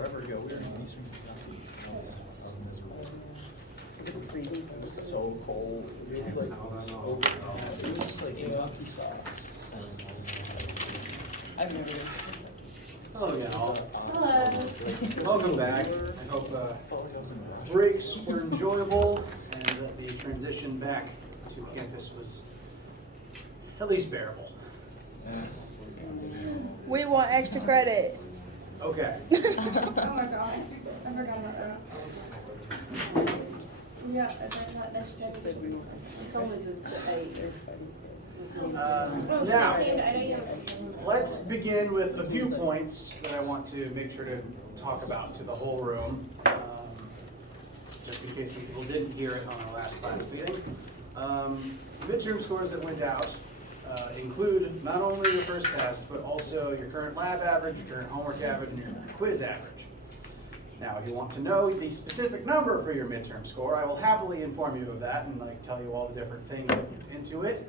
forever ago, we were in Eastern Kentucky. It was so cold. It was like, it was just like Kentucky stocks. I've never been. Hello again, all. Hello. Welcome back. I hope breaks were enjoyable and that the transition back to campus was at least bearable. We want extra credit. Okay. Oh my god, I forgot about that. Yeah, I thought that's just. It's only the 8 or Now, I know you have. let's begin with a few points that I want to make sure to talk about to the whole room, just in case some people didn't hear it on our last class meeting. Midterm scores that went out include not only your first test, but also your current lab average, your current homework average, and your quiz average. Now, if you want to know the specific number for your midterm score, I will happily inform you of that and tell you all the different things that went into it.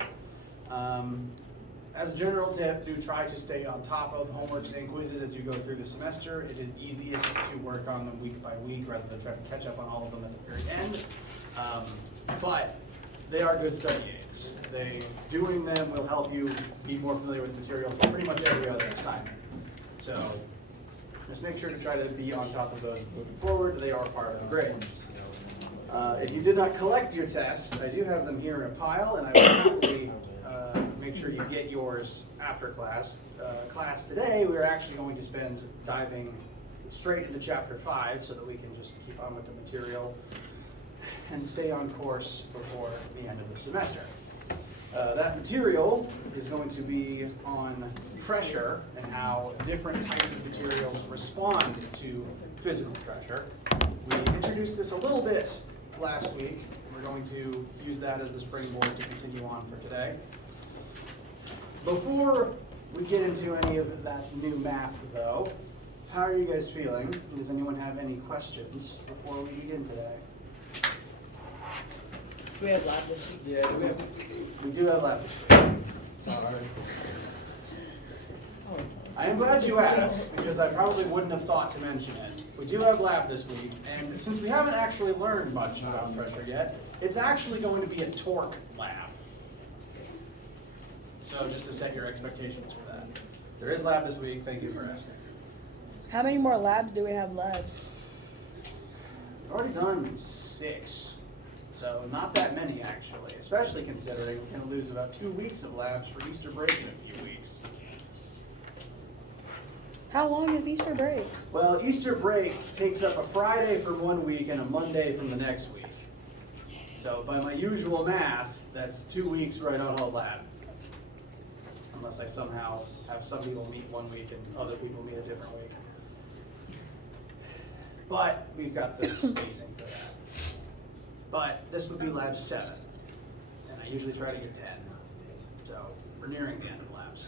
As a general tip, do try to stay on top of homeworks and quizzes as you go through the semester. It is easiest to work on them week by week rather than try to catch up on all of them at the very end. But they are good study aids. Doing them will help you be more familiar with the material for pretty much every other assignment. So just make sure to try to be on top of those moving forward. They are part of the grade. If you did not collect your test, I do have them here in a pile, and I will happily make sure you get yours after class. Class today, we're actually going to spend diving straight into chapter 5 so that we can just keep on with the material and stay on course before the end of the semester. That material is going to be on pressure and how different types of materials respond to physical pressure. We introduced this a little bit last week. We're going to use that as the springboard to continue on for today. Before we get into any of that new math, though, how are you guys feeling? Does anyone have any questions before we begin today? We have lab this week. Yeah, We do have lab this week. sorry. I am glad you asked, because I probably wouldn't have thought to mention it. We do have lab this week, and since we haven't actually learned much about pressure yet, it's actually going to be a torque lab. So just to set your expectations for that. There is lab this week, thank you for asking. How many more labs do we have left? I've already done 6, so not that many actually, especially considering we're going to lose about 2 weeks of labs for Easter break in a few weeks. How long is Easter break? Well, Easter break takes up a Friday from 1 week and a Monday from the next week. So by my usual math, that's 2 weeks where I don't hold lab. Unless I somehow have some people meet 1 week and other people meet a different week. But we've got the spacing for that. But this would be lab 7. And I usually try to get 10. So we're nearing the end of labs.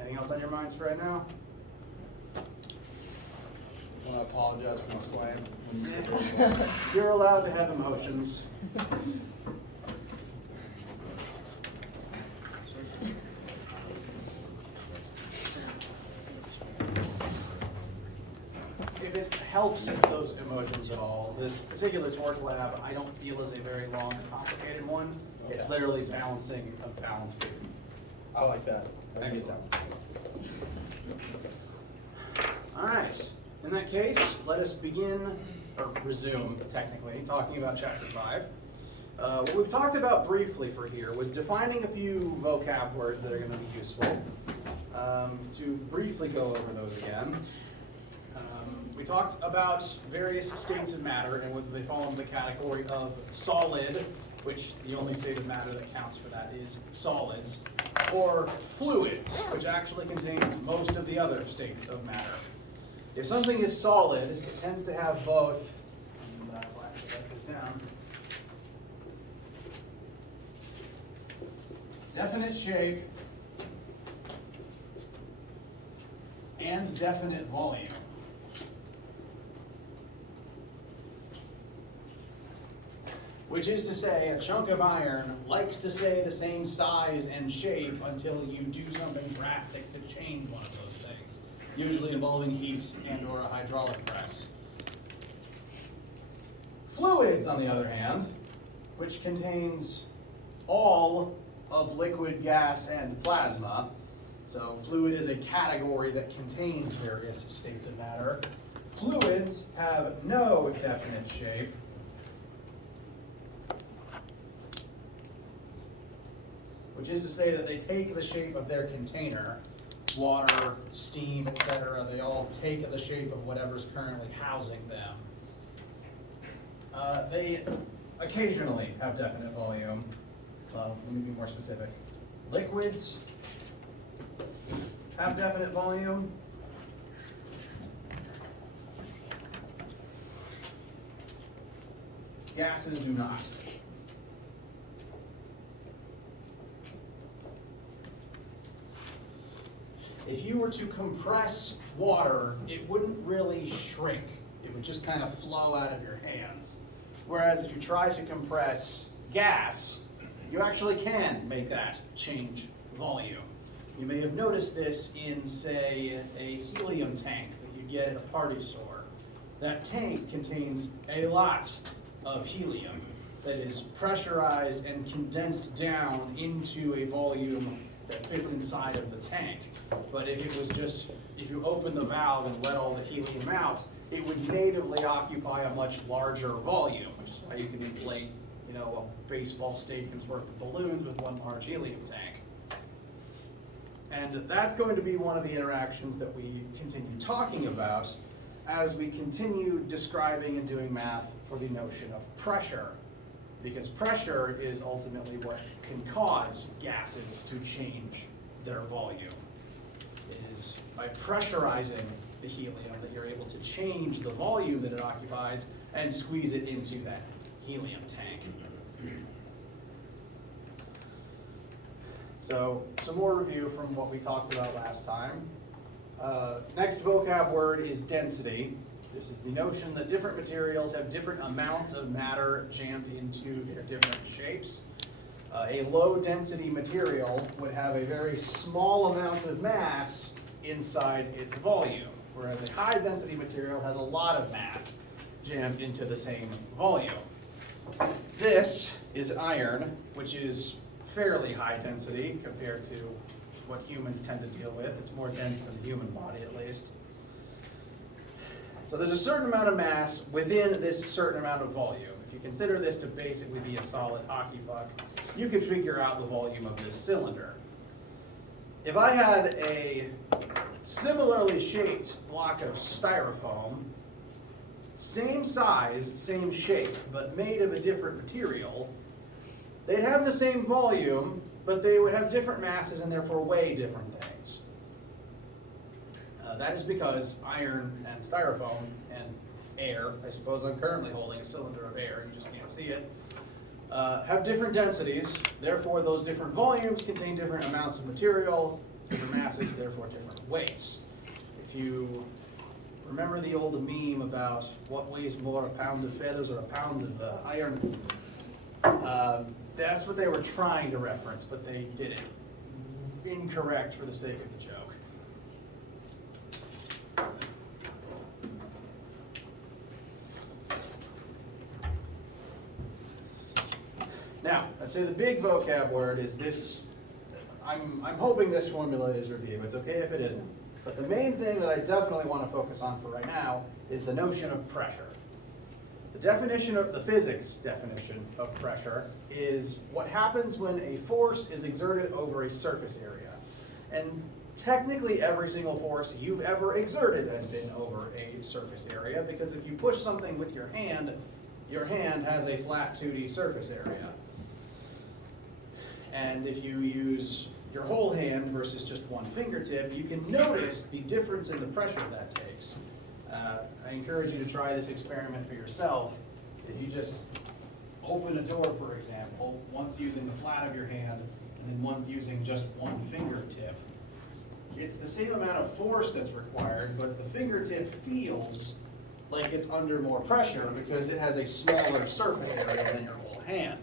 Anything else on your minds for right now? I want to apologize for the slam when you said that. You're allowed to have emotions. If it helps with those emotions at all, this particular torque lab I don't feel is a very long and complicated one. It's literally balancing a balance beam. I like that. I can get Excellent. that. All right. In that case, let us begin, or resume, technically, talking about Chapter 5. What we've talked about briefly for here was defining a few vocab words that are going to be useful. To briefly go over those again, we talked about various states of matter and whether they fall into the category of solid, which the only state of matter that counts for that is solids, or fluids, which actually contains most of the other states of matter. If something is solid, it tends to have both, and I'll actually write this down, definite shape and definite volume. which is to say a chunk of iron likes to stay the same size and shape until you do something drastic to change one of those things, usually involving heat and or a hydraulic press. Fluids, on the other hand, which contains all of liquid, gas, and plasma. So fluid is a category that contains various states of matter. Fluids have no definite shape. Which is to say that they take the shape of their container. Water, steam, etc. They all take the shape of whatever's currently housing them. They occasionally have definite volume. Let me be more specific. Liquids have definite volume. Gases do not. If you were to compress water, it wouldn't really shrink. It would just kind of flow out of your hands. Whereas if you try to compress gas, you actually can make that change volume. You may have noticed this in, say, a helium tank that you get at a party store. That tank contains a lot of helium that is pressurized and condensed down into a volume that fits inside of the tank. But if it was just, if you open the valve and let all the helium out, it would natively occupy a much larger volume, which is why you can inflate, a baseball stadium's worth of balloons with one large helium tank. And that's going to be one of the interactions that we continue talking about as we continue describing and doing math for the notion of pressure. Because pressure is ultimately what can cause gases to change their volume. It is by pressurizing the helium that you're able to change the volume that it occupies and squeeze it into that helium tank. So, some more review from what we talked about last time. Next vocab word is density. This is the notion that different materials have different amounts of matter jammed into their different shapes. A low density material would have a very small amount of mass inside its volume, whereas a high density material has a lot of mass jammed into the same volume. This is iron, which is fairly high density compared to what humans tend to deal with. It's more dense than the human body, at least. So there's a certain amount of mass within this certain amount of volume. If you consider this to basically be a solid hockey puck, you can figure out the volume of this cylinder. If I had a similarly shaped block of styrofoam, same size, same shape, but made of a different material, they'd have the same volume, but they would have different masses and therefore weigh different things. That is because iron and styrofoam and air, I suppose I'm currently holding a cylinder of air, you just can't see it, have different densities, therefore those different volumes contain different amounts of material, different masses, therefore different weights. If you remember the old meme about what weighs more, a pound of feathers or a pound of iron, that's what they were trying to reference, but they did it incorrect for the sake of the joke. Now, I'd say the big vocab word is this. I'm hoping this formula is review. It's okay if it isn't. But the main thing that I definitely want to focus on for right now is the notion of pressure. The definition of the physics definition of pressure is what happens when a force is exerted over a surface area. And technically every single force you've ever exerted has been over a surface area, because if you push something with your hand has a flat 2D surface area. And if you use your whole hand versus just one fingertip, you can notice the difference in the pressure that takes. I encourage you to try this experiment for yourself. If you just open a door, for example, once using the flat of your hand and then once using just one fingertip, it's the same amount of force that's required, but the fingertip feels like it's under more pressure because it has a smaller surface area than your whole hand.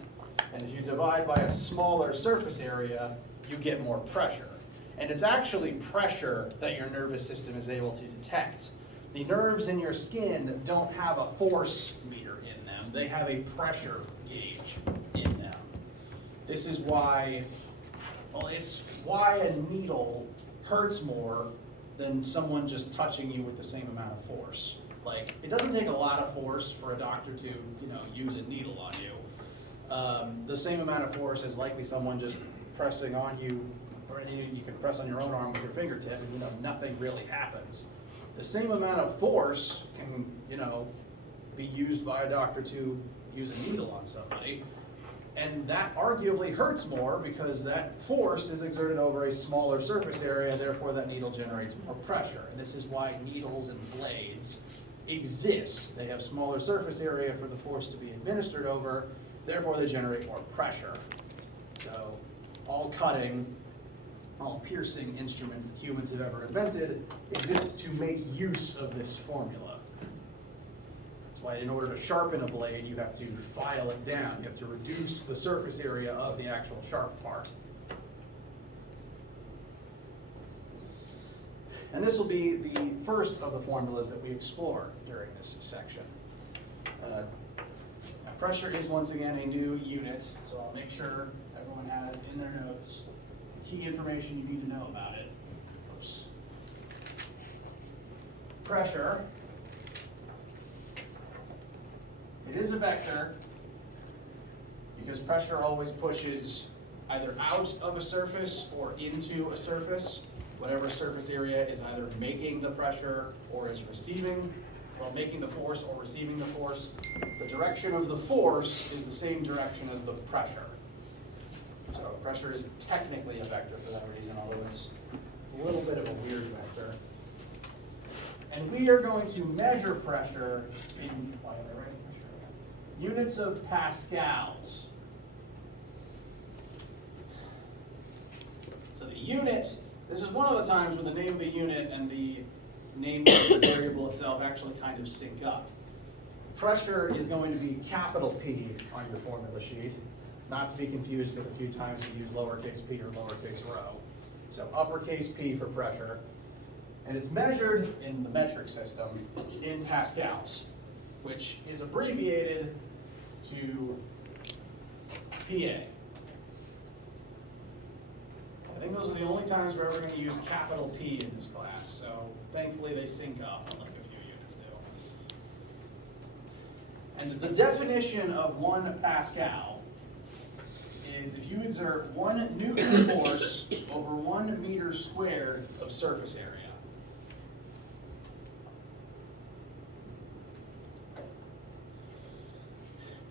And if you divide by a smaller surface area, you get more pressure. And it's actually pressure that your nervous system is able to detect. The nerves in your skin don't have a force meter in them. They have a pressure gauge in them. This is why, well, it's why a needle hurts more than someone just touching you with the same amount of force. Like, it doesn't take a lot of force for a doctor to, use a needle on you. The same amount of force is likely someone just pressing on you, or you can press on your own arm with your fingertip and nothing really happens. The same amount of force can, be used by a doctor to use a needle on somebody. And that arguably hurts more because that force is exerted over a smaller surface area, therefore that needle generates more pressure. And this is why needles and blades exist. They have smaller surface area for the force to be administered over, therefore they generate more pressure. So all cutting, all piercing instruments that humans have ever invented exist to make use of this formula. That's why in order to sharpen a blade, you have to file it down. You have to reduce the surface area of the actual sharp part. And this will be the first of the formulas that we explore during this section. Now pressure is once again a new unit, so I'll make sure everyone has in their notes key information you need to know about it. Oops. Pressure, it is a vector because pressure always pushes either out of a surface or into a surface. Whatever surface area is either making the pressure or is receiving, well, making the force or receiving the force. The direction of the force is the same direction as the pressure. So pressure is technically a vector for that reason, although it's a little bit of a weird vector. And we are going to measure pressure in, why am I writing pressure? Units of pascals. So the unit, this is one of the times when the name of the unit and the name of the variable itself actually kind of sync up. Pressure is going to be capital P on your formula sheet, not to be confused with a few times we use lowercase p or lowercase rho. So uppercase P for pressure, and it's measured in the metric system in pascals, which is abbreviated to PA. I think those are the only times we're ever going to use capital P in this class, so thankfully they sync up, unlike a few units do. And the definition of 1 Pascal is if you exert 1 Newton force over 1 meter squared of surface area.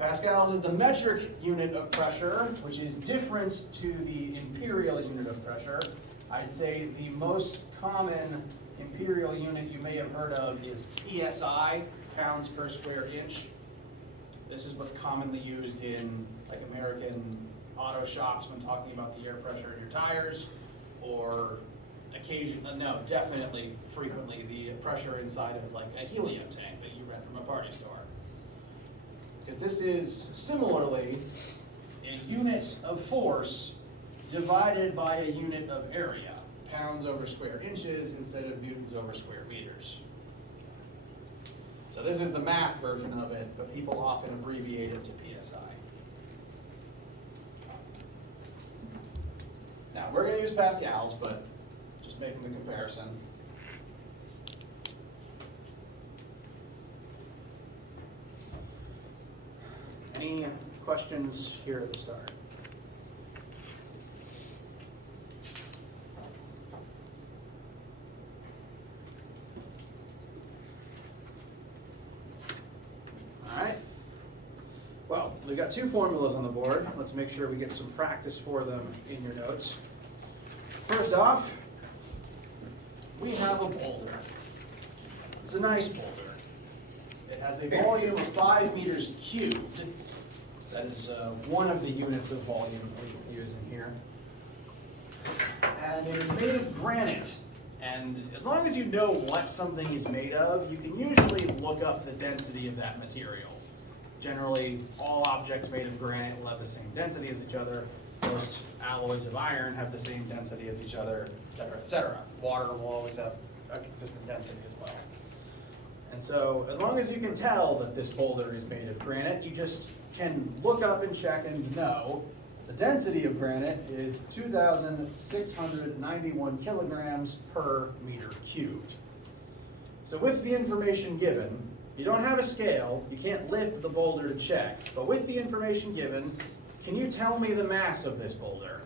Pascals is the metric unit of pressure, which is different to the imperial unit of pressure. I'd say the most common imperial unit you may have heard of is PSI, pounds per square inch. This is what's commonly used in like American auto shops when talking about the air pressure in your tires, or definitely frequently the pressure inside of like a helium tank that you rent from a party store. Because this is similarly a unit of force divided by a unit of area, pounds over square inches instead of newtons over square meters. So this is the math version of it, but people often abbreviate it to PSI. Now, we're going to use pascals, but just making the comparison. Any questions here at the start? All right. Well, we've got 2 formulas on the board. Let's make sure we get some practice for them in your notes. First off, we have a boulder. It's a nice boulder. It has a volume of 5 meters cubed. That is one of the units of volume that we're using here. And it is made of granite. And as long as you know what something is made of, you can usually look up the density of that material. Generally, all objects made of granite will have the same density as each other. Most alloys of iron have the same density as each other, et cetera, et cetera. Water will always have a consistent density as well. And so, as long as you can tell that this boulder is made of granite, you just can look up and check and know the density of granite is 2,691 kilograms per meter cubed. So with the information given, you don't have a scale, you can't lift the boulder to check, but with the information given, can you tell me the mass of this boulder?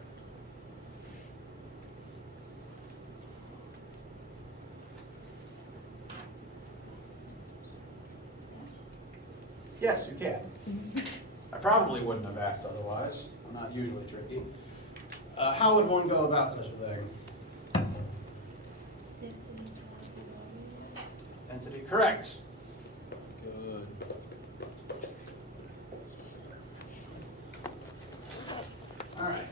Yes, you can. I probably wouldn't have asked otherwise. I'm not usually tricky. How would one go about such a thing? Density, correct. Good. All right.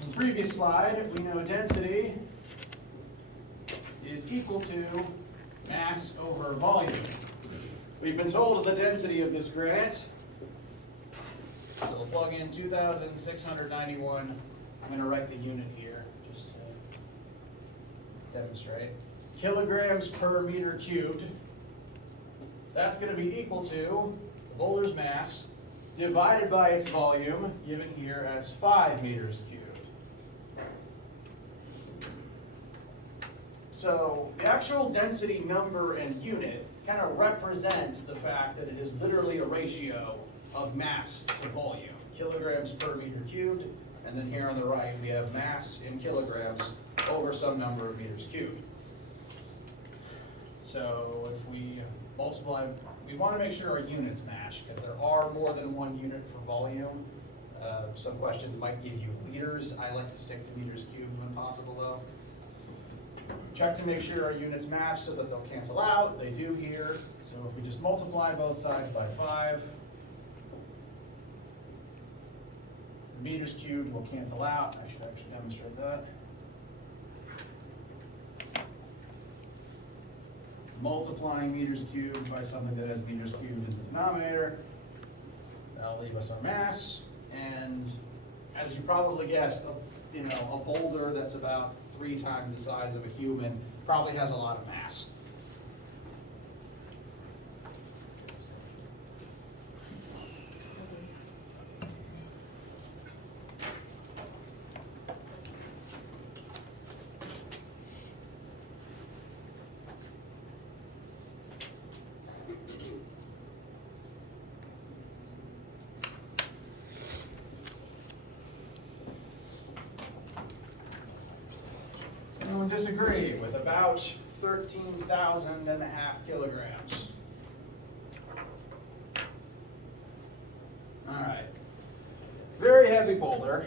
In the previous slide, we know density is equal to mass over volume. We've been told the density of this granite. So we'll plug in 2,691. I'm going to write the unit here just to demonstrate. Kilograms per meter cubed. That's going to be equal to the boulder's mass divided by its volume, given here as 5 meters cubed. So the actual density number and unit kind of represents the fact that it is literally a ratio of mass to volume, kilograms per meter cubed, and then here on the right we have mass in kilograms over some number of meters cubed. So if we multiply, we want to make sure our units match because there are more than one unit for volume. Some questions might give you liters. I like to stick to meters cubed when possible though. Check to make sure our units match so that they'll cancel out. They do here. So if we just multiply both sides by 5, meters cubed will cancel out. I should actually demonstrate that. Multiplying meters cubed by something that has meters cubed in the denominator. That'll leave us our mass. And as you probably guessed, a boulder that's about 3 times the size of a human probably has a lot of mass. Anyone disagree with about 13,500 kilograms? All right. Very heavy boulder.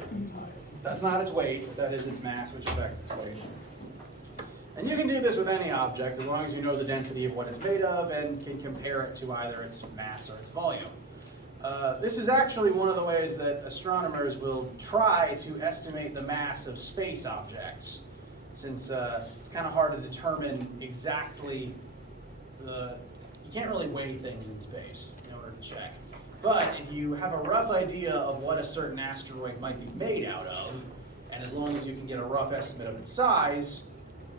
That's not its weight, but that is its mass, which affects its weight. And you can do this with any object as long as you know the density of what it's made of and can compare it to either its mass or its volume. This is actually one of the ways that astronomers will try to estimate the mass of space objects, since it's kind of hard to determine exactly you can't really weigh things in space in order to check. But if you have a rough idea of what a certain asteroid might be made out of, and as long as you can get a rough estimate of its size,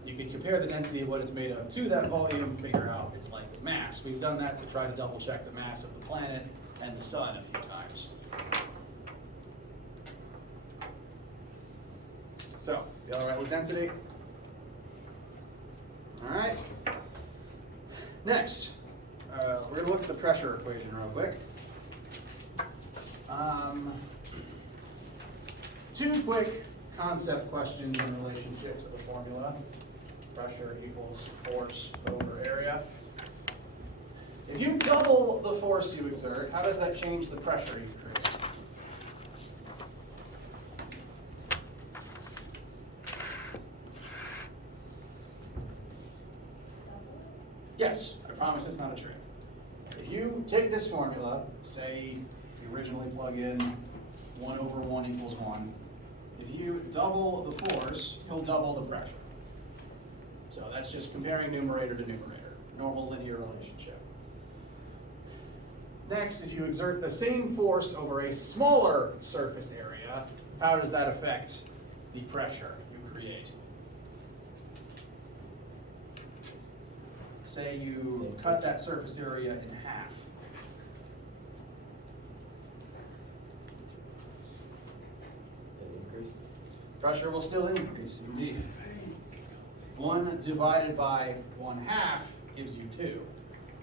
you can compare the density of what it's made of to that volume, figure out its likely mass. We've done that to try to double check the mass of the planet and the sun a few times. So, you all right with density? All right. Next, we're going to look at the pressure equation real quick. 2 quick concept questions in relationship to the formula. Pressure equals force over area. If you double the force you exert, how does that change the pressure you create? Yes, I promise it's not a trick. If you take this formula, say you originally plug in 1 over 1 equals 1, if you double the force, you'll double the pressure. So that's just comparing numerator to numerator, normal linear relationship. Next, if you exert the same force over a smaller surface area, how does that affect the pressure you create? Say you cut that surface area in half. Pressure will still increase, indeed. 1 divided by 1/2 gives you 2.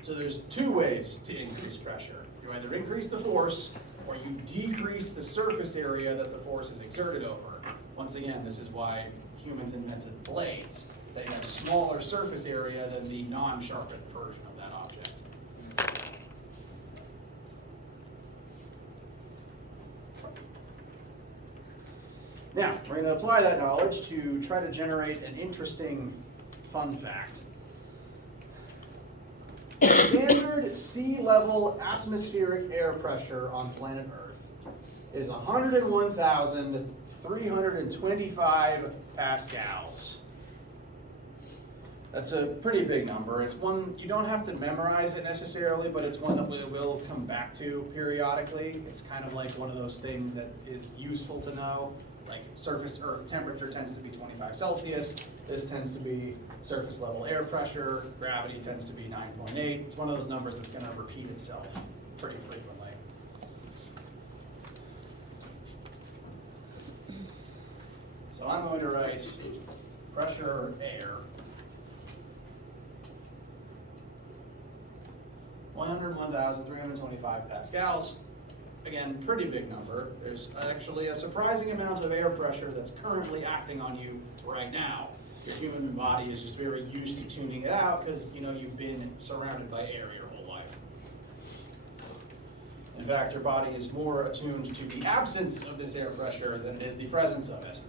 So there's 2 ways to increase pressure. You either increase the force or you decrease the surface area that the force is exerted over. Once again, this is why humans invented blades. They have smaller surface area than the non-sharpened version of that object. Now, we're going to apply that knowledge to try to generate an interesting fun fact. Standard sea level atmospheric air pressure on planet Earth is 101,325 pascals. That's a pretty big number. It's one, you don't have to memorize it necessarily, but it's one that we will come back to periodically. It's kind of like one of those things that is useful to know. Like surface Earth temperature tends to be 25 Celsius. This tends to be surface level air pressure. Gravity tends to be 9.8. It's one of those numbers that's going to repeat itself pretty frequently. So I'm going to write pressure air 101,325 pascals. Again, pretty big number. There's actually a surprising amount of air pressure that's currently acting on you right now. Your human body is just very used to tuning it out because you've been surrounded by air your whole life. In fact, your body is more attuned to the absence of this air pressure than it is the presence of it.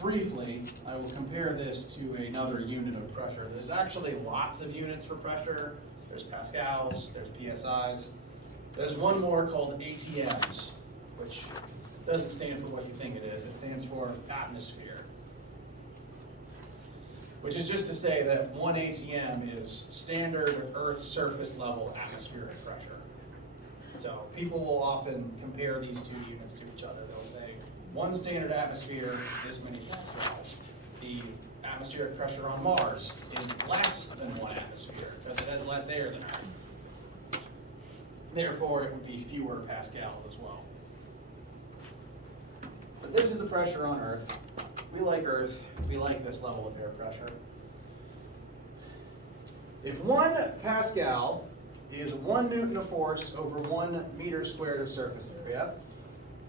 Briefly, I will compare this to another unit of pressure. There's actually lots of units for pressure. There's pascals, there's PSIs. There's one more called ATMs, which doesn't stand for what you think it is. It stands for atmosphere, which is just to say that 1 ATM is standard Earth surface level atmospheric pressure. So people will often compare these 2 units to each other. They'll say, 1 standard atmosphere, this many pascals. The atmospheric pressure on Mars is less than 1 atmosphere because it has less air than Earth. Therefore, it would be fewer pascals as well. But this is the pressure on Earth. We like Earth. We like this level of air pressure. If 1 pascal is 1 Newton of force over 1 meter squared of surface area,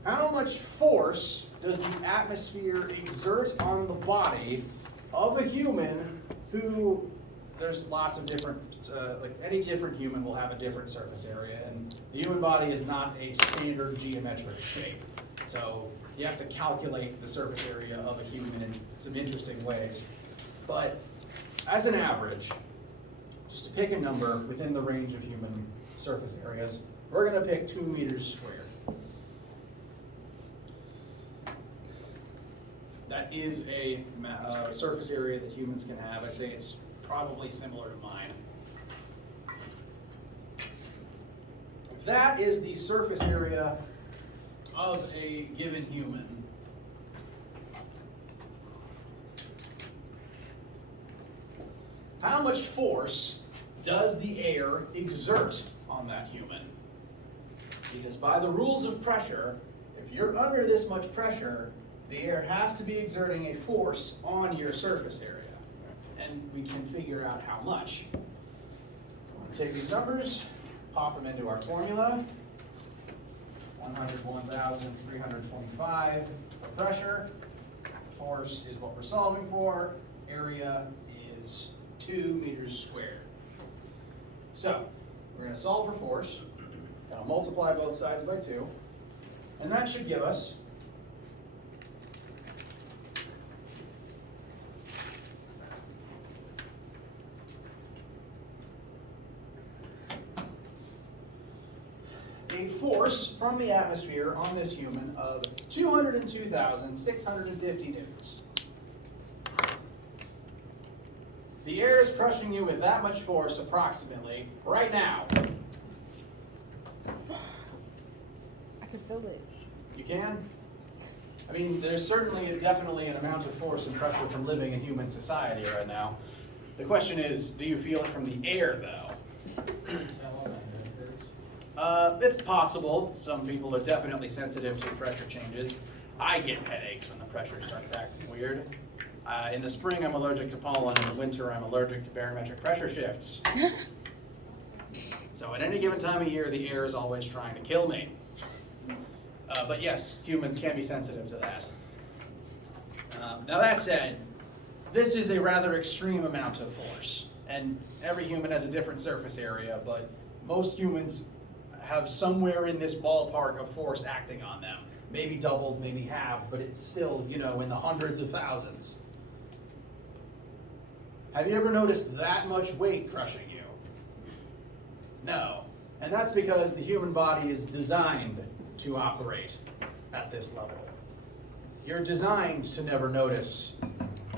how much force does the atmosphere exert on the body of a human who, there's lots of different, like any different human will have a different surface area, and the human body is not a standard geometric shape. So you have to calculate the surface area of a human in some interesting ways. But as an average, just to pick a number within the range of human surface areas, we're going to pick 2 meters squared. That is a surface area that humans can have. I'd say it's probably similar to mine. That is the surface area of a given human. How much force does the air exert on that human? Because by the rules of pressure, if you're under this much pressure, the air has to be exerting a force on your surface area. And we can figure out how much. We'll take these numbers, pop them into our formula. 101,325 for pressure. Force is what we're solving for. Area is 2 meters squared. So, we're going to solve for force. I'll multiply both sides by 2. And that should give us a force from the atmosphere on this human of 202,650 newtons. The air is crushing you with that much force approximately right now. I can feel it. You can? I mean, there's definitely an amount of force and pressure from living in human society right now. The question is, do you feel it from the air, though? It's possible. Some people are definitely sensitive to pressure changes. I get headaches when the pressure starts acting weird. In the spring, I'm allergic to pollen. In the winter, I'm allergic to barometric pressure shifts. So at any given time of year, the air is always trying to kill me. But yes, humans can be sensitive to that. Now that said, this is a rather extreme amount of force. And every human has a different surface area, but most humans have somewhere in this ballpark of force acting on them. Maybe doubled, maybe halved, but it's still, in the hundreds of thousands. Have you ever noticed that much weight crushing you? No. And that's because the human body is designed to operate at this level. You're designed to never notice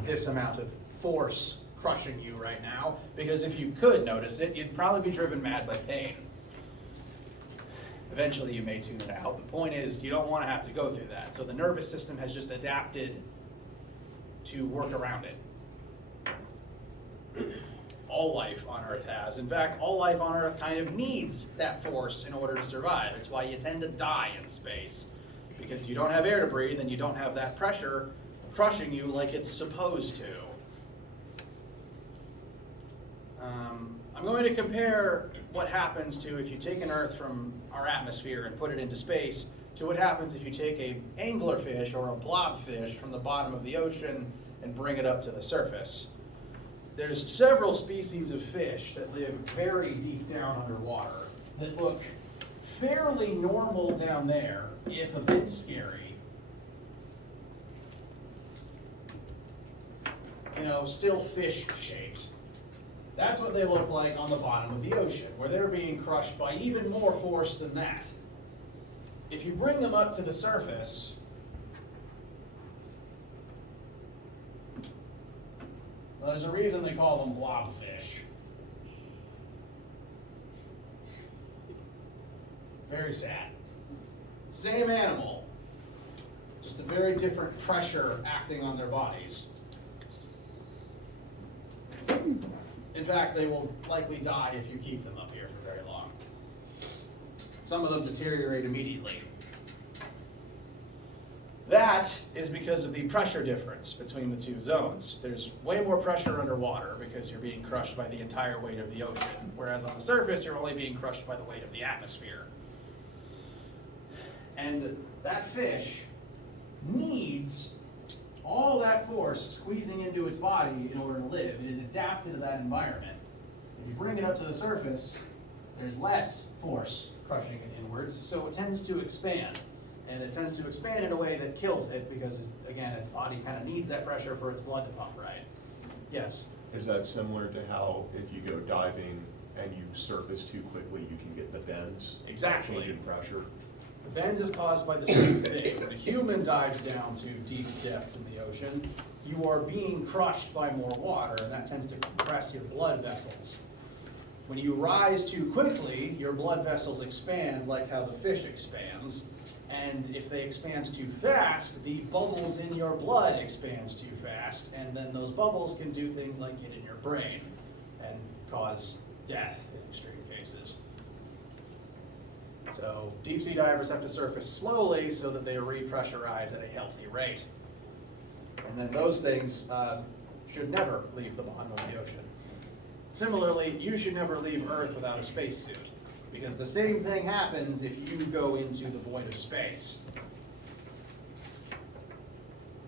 this amount of force crushing you right now, because if you could notice it, you'd probably be driven mad by pain. Eventually you may tune it out. The point is, you don't want to have to go through that. So the nervous system has just adapted to work around it. All life on Earth has. In fact, all life on Earth kind of needs that force in order to survive. It's why you tend to die in space. Because you don't have air to breathe and you don't have that pressure crushing you like it's supposed to. I'm going to compare what happens to if you take an Earth from our atmosphere and put it into space to what happens if you take an anglerfish or a blobfish from the bottom of the ocean and bring it up to the surface. There's several species of fish that live very deep down underwater that look fairly normal down there, if a bit scary. Still fish-shaped. That's what they look like on the bottom of the ocean, where they're being crushed by even more force than that. If you bring them up to the surface, well, there's a reason they call them blobfish. Very sad. Same animal, just a very different pressure acting on their bodies. In fact, they will likely die if you keep them up here for very long. Some of them deteriorate immediately. That is because of the pressure difference between the two zones. There's way more pressure underwater because you're being crushed by the entire weight of the ocean, whereas on the surface, you're only being crushed by the weight of the atmosphere. And that fish needs all that force squeezing into its body in order to live. It is adapted to that environment. If you bring it up to the surface, there's less force crushing it inwards, so it tends to expand. And it tends to expand in a way that kills it because, again, its body kind of needs that pressure for its blood to pump right. Yes? Is that similar to how if you go diving and you surface too quickly, you can get the bends? Exactly. Change in pressure? The bends is caused by the same thing. When a human dives down to deep depths in the ocean, you are being crushed by more water, and that tends to compress your blood vessels. When you rise too quickly, your blood vessels expand like how the fish expands, and if they expand too fast, the bubbles in your blood expand too fast, and then those bubbles can do things like get in your brain and cause death in extreme cases. So deep sea divers have to surface slowly so that they repressurize at a healthy rate. And then those things should never leave the bottom of the ocean. Similarly, you should never leave Earth without a spacesuit, because the same thing happens if you go into the void of space.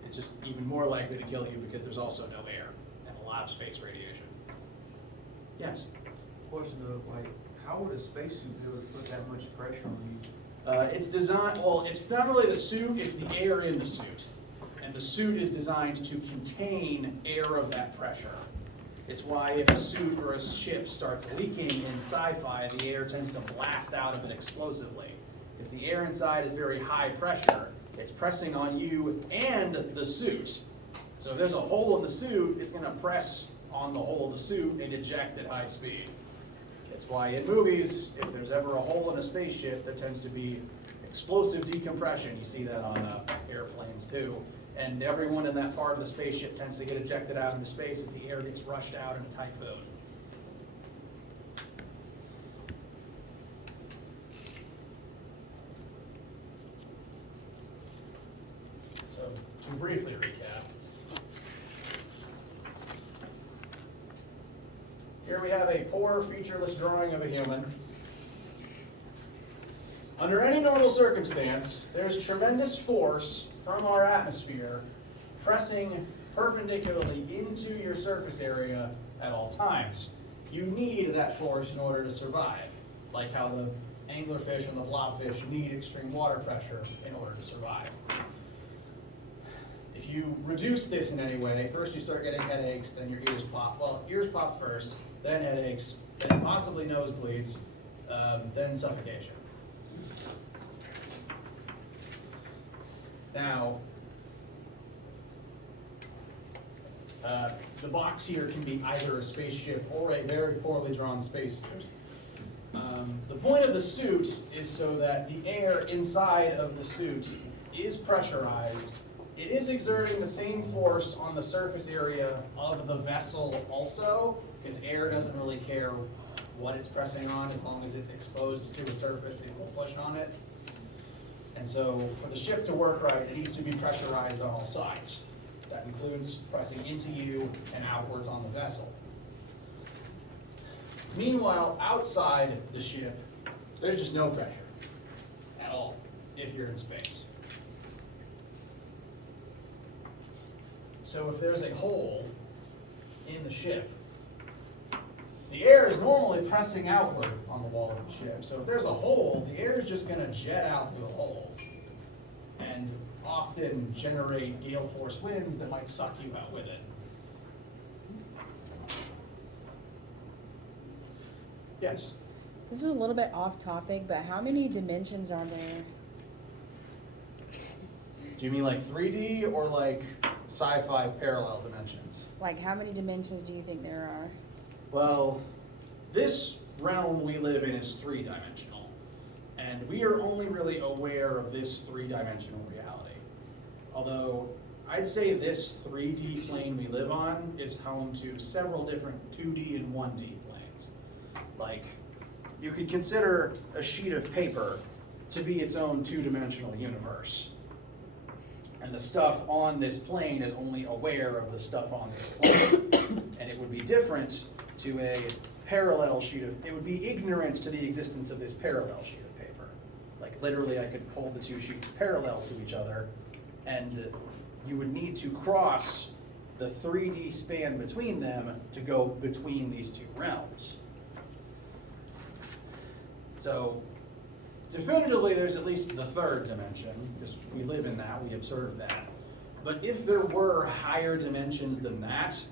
It's just even more likely to kill you because there's also no air and a lot of space radiation. Yes? Question of how would a spacesuit be able to put that much pressure on you? It's designed, well, it's not really the suit, it's the air in the suit. And the suit is designed to contain air of that pressure. It's why if a suit or a ship starts leaking in sci-fi, the air tends to blast out of it explosively. Because the air inside is very high pressure. It's pressing on you and the suit. So if there's a hole in the suit, it's going to press on the hull of the suit and eject at high speed. It's why in movies, if there's ever a hole in a spaceship, there tends to be explosive decompression. You see that on airplanes too. And everyone in that part of the spaceship tends to get ejected out into space as the air gets rushed out in a typhoon. So, to briefly recap, here we have a poor, featureless drawing of a human. Under any normal circumstance, there's tremendous force from our atmosphere pressing perpendicularly into your surface area at all times. You need that force in order to survive, like how the anglerfish and the blobfish need extreme water pressure in order to survive. If you reduce this in any way, first you start getting headaches, then your ears pop. Well, ears pop first, then headaches, then possibly nosebleeds, then suffocation. Now, the box here can be either a spaceship or a very poorly drawn spacesuit. The point of the suit is so that the air inside of the suit is pressurized. It is exerting the same force on the surface area of the vessel also, because air doesn't really care what it's pressing on as long as it's exposed to the surface, it will push on it. And so for the ship to work right, it needs to be pressurized on all sides. That includes pressing into you and outwards on the vessel. Meanwhile, outside the ship, there's just no pressure at all if you're in space. So if there's a hole in the ship, the air is normally pressing outward on the wall of the ship. So if there's a hole, the air is just going to jet out through the hole and often generate gale force winds that might suck you out with it. Yes? This is a little bit off topic, but how many dimensions are there? Do you mean like 3D or like sci-fi parallel dimensions? Like, how many dimensions do you think there are? Well, this realm we live in is three-dimensional, and we are only really aware of this three-dimensional reality. Although, I'd say this 3D plane we live on is home to several different 2D and 1D planes. Like, you could consider a sheet of paper to be its own two-dimensional universe. And the stuff on this plane is only aware of the stuff on this plane. And it would be different to a parallel sheet of, it would be ignorant to the existence of this parallel sheet of paper. Like literally I could hold the two sheets parallel to each other, and you would need to cross the 3D span between them to go between these two realms. So definitively there's at least the third dimension, because we live in that, we observe that. But if there were higher dimensions than that,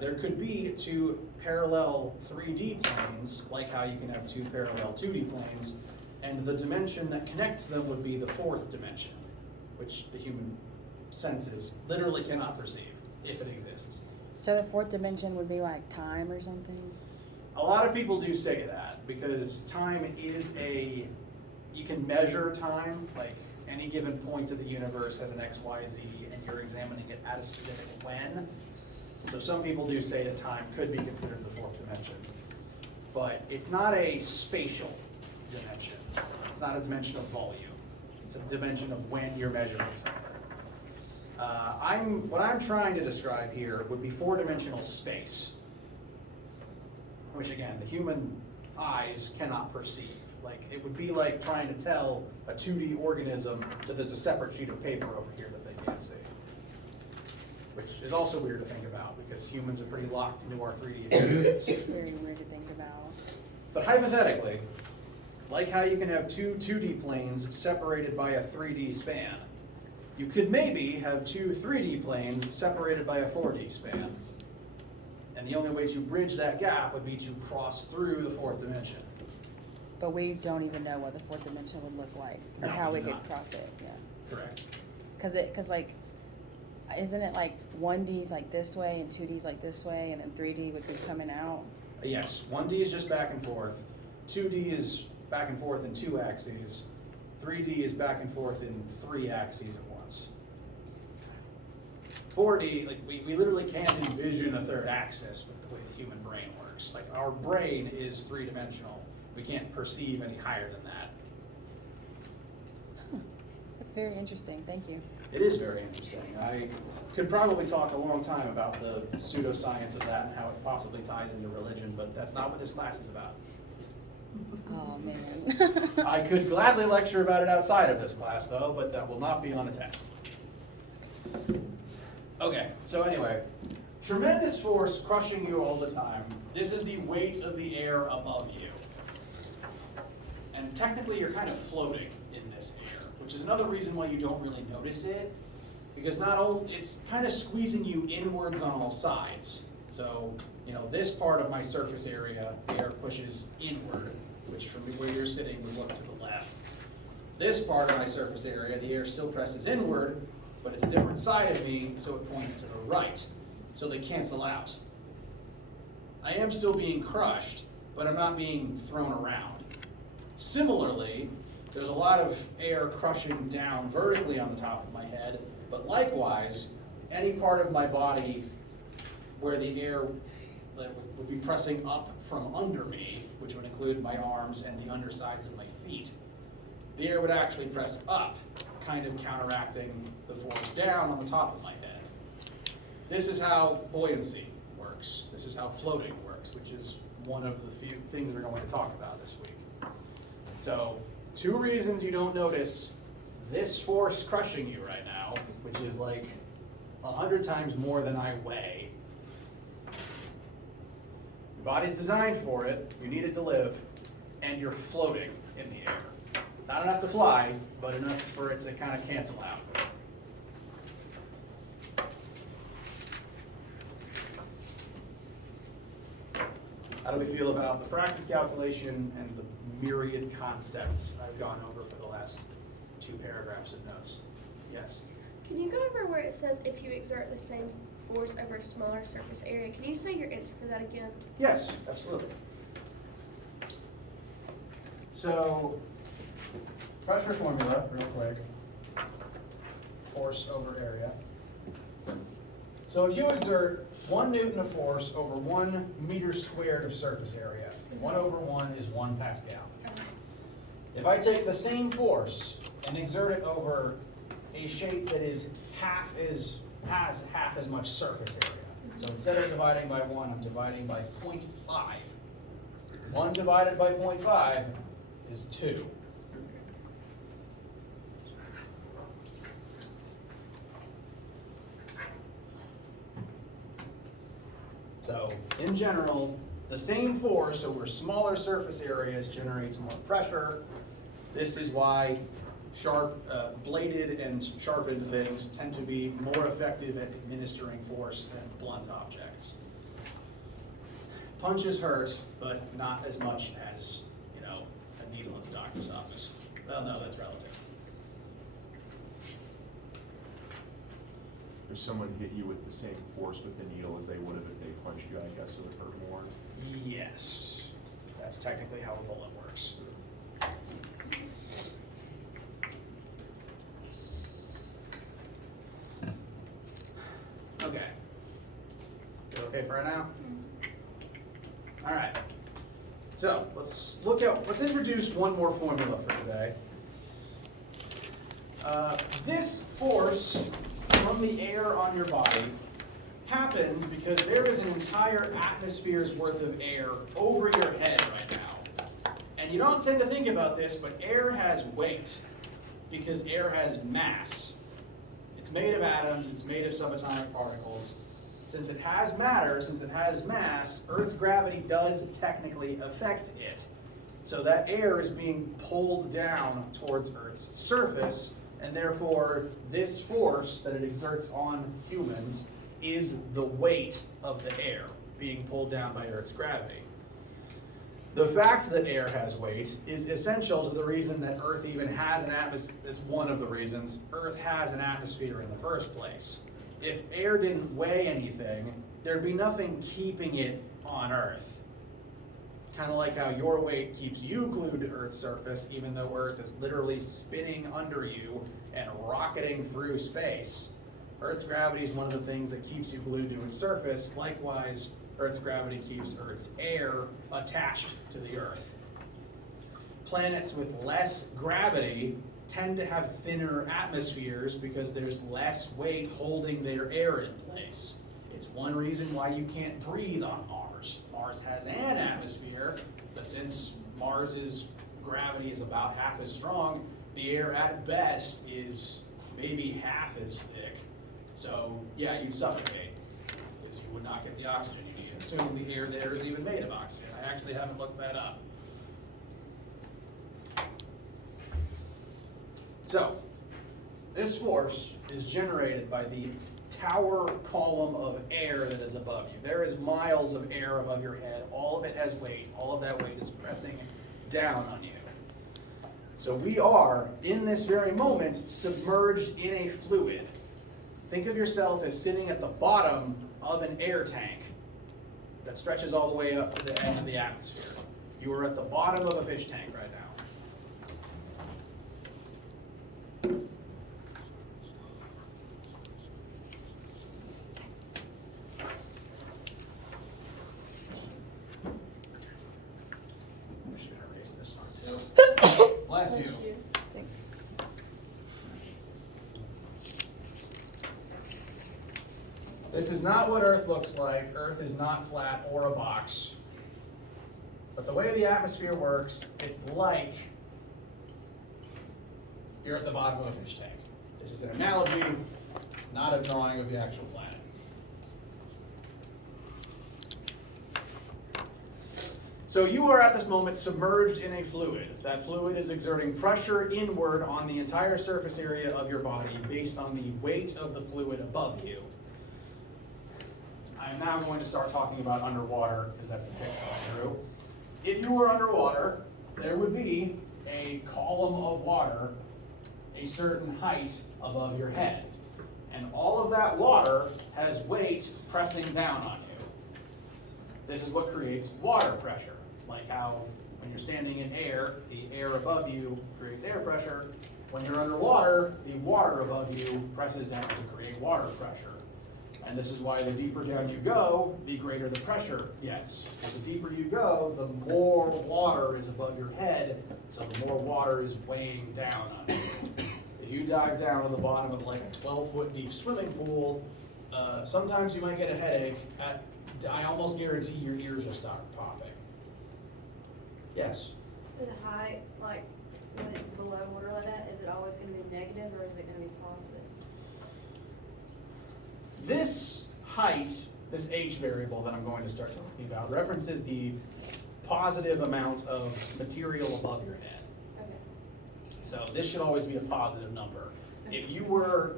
there could be two parallel 3D planes, like how you can have two parallel 2D planes, and the dimension that connects them would be the fourth dimension, which the human senses literally cannot perceive, if it exists. So the fourth dimension would be like time or something? A lot of people do say that, because time is you can measure time, like any given point of the universe has an X, Y, Z, and you're examining it at a specific when. So some people do say that time could be considered the fourth dimension. But it's not a spatial dimension. It's not a dimension of volume. It's a dimension of when you're measuring something. What I'm trying to describe here would be four-dimensional space, which again, the human eyes cannot perceive. Like, it would be like trying to tell a 2D organism that there's a separate sheet of paper over here that they can't see. Which is also weird to think about, because humans are pretty locked into our 3D experience. Very weird to think about. But hypothetically, like how you can have two 2D planes separated by a 3D span, you could maybe have two 3D planes separated by a 4D span. And the only way to bridge that gap would be to cross through the fourth dimension. But we don't even know what the fourth dimension would look like, or No, how we we do could not. cross it, yeah. Correct. Cause like, isn't it like 1D's like this way and 2D's like this way, and then 3D would be coming out? Yes, 1D is just back and forth. 2D is back and forth in 2 axes. 3D is back and forth in 3 axes at once. 4D, like we literally can't envision a third axis with the way the human brain works. Like our brain is 3-dimensional. We can't perceive any higher than that. Huh. That's very interesting. Thank you. It is very interesting. I could probably talk a long time about the pseudoscience of that and how it possibly ties into religion, but that's not what this class is about. Oh man. I could gladly lecture about it outside of this class though, but that will not be on a test. Okay, so anyway, tremendous force crushing you all the time. This is the weight of the air above you. And technically you're kind of floating in this air, which is another reason why you don't really notice it, because not only it's kind of squeezing you inwards on all sides. So, you know, this part of my surface area, the air pushes inward, which from where you're sitting would look to the left. This part of my surface area, the air still presses inward, but it's a different side of me, so it points to the right. So they cancel out. I am still being crushed, but I'm not being thrown around. Similarly, there's a lot of air crushing down vertically on the top of my head, but likewise, any part of my body where the air would be pressing up from under me, which would include my arms and the undersides of my feet, the air would actually press up, kind of counteracting the force down on the top of my head. This is how buoyancy works. This is how floating works, which is one of the few things we're going to talk about this week. So, 2 reasons you don't notice this force crushing you right now, which is like 100 times more than I weigh. Your body's designed for it, you need it to live, and you're floating in the air. Not enough to fly, but enough for it to kind of cancel out. How do we feel about the practice calculation and the myriad concepts I've gone over for the last 2 paragraphs of notes? Yes? Can you go over where it says if you exert the same force over a smaller surface area? Can you say your answer for that again? Yes, absolutely. So, pressure formula, real quick. Force over area. So if you exert 1 Newton of force over 1 meter squared of surface area, 1 over 1 is 1 Pascal. If I take the same force and exert it over a shape that has half as much surface area. So instead of dividing by 1, I'm dividing by 0.5. 1 divided by 0.5 is 2. So, in general, the same force over smaller surface areas generates more pressure. This is why bladed and sharpened things tend to be more effective at administering force than blunt objects. Punches hurt, but not as much as, you know, a needle in the doctor's office. Well, no, that's relative. If someone hit you with the same force with the needle as they would have if they punched you, I guess it would hurt more. Yes, that's technically how a bullet works. Okay. You okay for right now? All right. So let's introduce one more formula for today. This force from the air on your body happens because there is an entire atmosphere's worth of air over your head right now. And you don't tend to think about this, but air has weight because air has mass. It's made of atoms, it's made of subatomic particles. Since it has matter, since it has mass, Earth's gravity does technically affect it. So that air is being pulled down towards Earth's surface, and therefore this force that it exerts on humans is the weight of the air being pulled down by Earth's gravity. The fact that air has weight is essential to the reason that Earth even has an atmosphere. It's one of the reasons Earth has an atmosphere in the first place. if air didn't weigh anything, there'd be nothing keeping it on Earth. Kind of like how your weight keeps you glued to Earth's surface, even though Earth is literally spinning under you and rocketing through space. Earth's gravity is one of the things that keeps you glued to its surface. Likewise, Earth's gravity keeps Earth's air attached to the Earth. Planets with less gravity tend to have thinner atmospheres because there's less weight holding their air in place. It's one reason why you can't breathe on Mars. Mars has an atmosphere, but since Mars's gravity is about half as strong, the air at best is maybe half as thick. So yeah, you'd suffocate because you would not get the oxygen you need, assuming the air there is even made of oxygen. I actually haven't looked that up. So, this force is generated by the tower column of air that is above you. There is miles of air above your head. All of it has weight. All of that weight is pressing down on you. So we are, in this very moment, submerged in a fluid. Think of yourself as sitting at the bottom of an air tank that stretches all the way up to the end of the atmosphere. You are at the bottom of a fish tank right now. Bless you. Thanks. This is not what Earth looks like. Earth is not flat or a box. But the way the atmosphere works, it's like you're at the bottom of a fish tank. This is an analogy, not a drawing of the actual planet. So you are at this moment submerged in a fluid. That fluid is exerting pressure inward on the entire surface area of your body based on the weight of the fluid above you. I am now going to start talking about underwater because that's the picture I drew. If you were underwater, there would be a column of water a certain height above your head. And all of that water has weight pressing down on you. This is what creates water pressure. Like how when you're standing in air, the air above you creates air pressure. When you're underwater, the water above you presses down to create water pressure. And this is why the deeper down you go, the greater the pressure gets. And the deeper you go, the more water is above your head, so the more water is weighing down on you. If you dive down to the bottom of like a 12-foot deep swimming pool, sometimes you might get a headache. I almost guarantee your ears will start popping. Yes? So the height, like when it's below water like that, is it always going to be negative or is it going to be positive? This height, this h variable that I'm going to start talking about, references the positive amount of material above your head. Okay. So this should always be a positive number. If you were,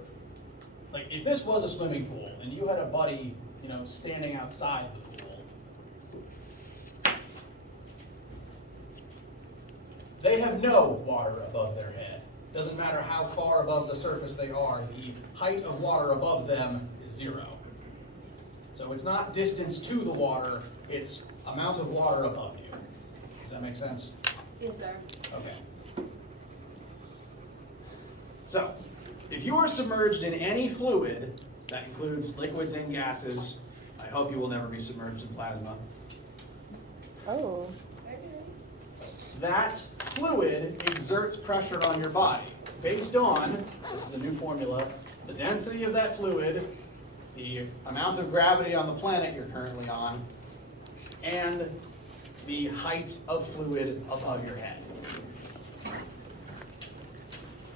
like if this was a swimming pool and you had a buddy, standing outside the pool, they have no water above their head. Doesn't matter how far above the surface they are, the height of water above them is 0. So it's not distance to the water, it's amount of water above you. Does that make sense? Yes, sir. Okay. So, if you are submerged in any fluid, that includes liquids and gases, I hope you will never be submerged in plasma. Oh. That fluid exerts pressure on your body based on, this is a new formula, the density of that fluid, the amount of gravity on the planet you're currently on, and the height of fluid above your head.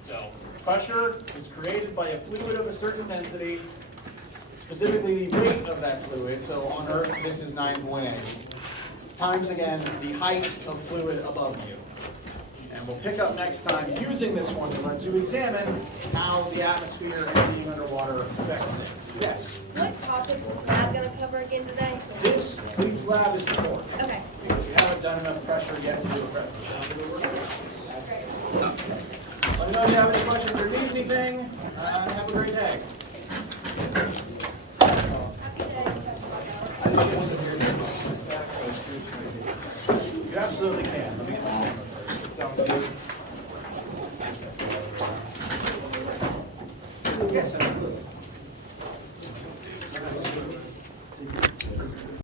So, pressure is created by a fluid of a certain density, specifically the weight of that fluid. So on Earth, this is 9.8. Times again, the height of fluid above you. And we'll pick up next time using this formula to examine how the atmosphere and being underwater affects things. Yes? What topics is lab going to cover again today? This week's lab is torque. Okay. Because we haven't done enough pressure yet to do a pressure. Let me know if you have any questions or need anything. Have a great day. You absolutely can. Let me get my camera first. It sounds good. Yes, absolutely.